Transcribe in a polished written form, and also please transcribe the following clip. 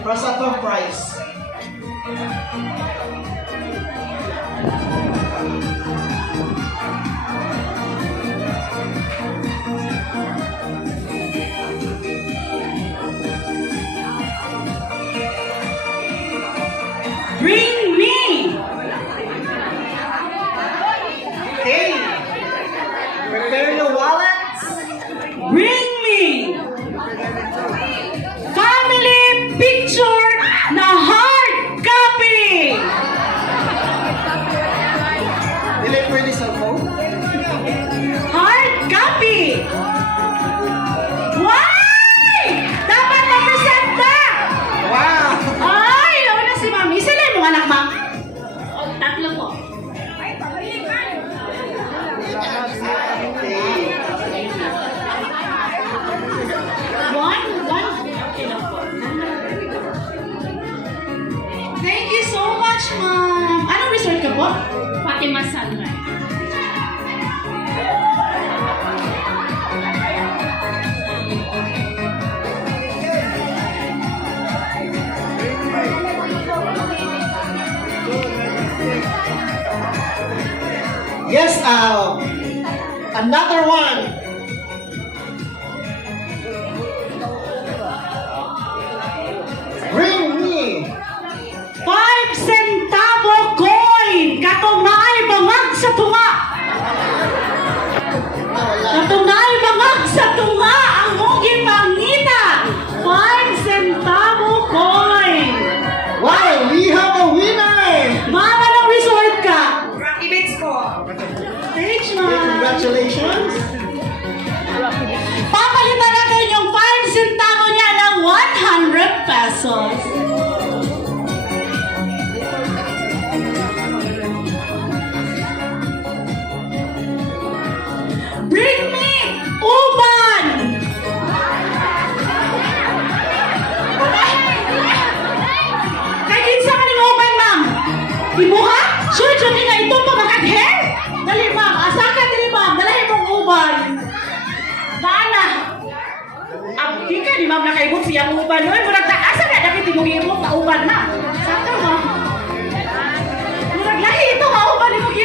Para sa top price. Bring me! Okay. Prepare your wallets. Bring me! Family picture na hard copy! Dili pwede sa phone. Hard copy! Why? Dapat na-present na! Wow. Ay, nauna si Mami. Sila yung mga anak, Ma'am? Tatlo po. One? Okay lang po. Thank you so much, Ma'am. Anong resort ka po? Fatima Sunrise. Yes, another one. Bring me. 5 centavo coin! Katunay bangag sa tunga! Katunay bangag sa tunga! Ang muging mangita! 5 centavo coin! Wow, we have a winner. Mama, anong resort ka? Rocky Beach po. Stage Okay, na! congratulations. Papalitan natin yung 5 centavo niya ng 100 pesos. Bring me uban! Kay kinsa ka ning uban, ma'am? Imuha? Sure, dyan nga ito pa makagher? Dali, ma'am. Asa ka dali, ma'am. Dalahin mong uban. Baana. Abdi ka ni ma'am nakaibot siyang uban. Uy, murag na. Asa na dapat imong imong ka uban, ma'am? Saka, ma'am. Murag lahi ito ka uban imong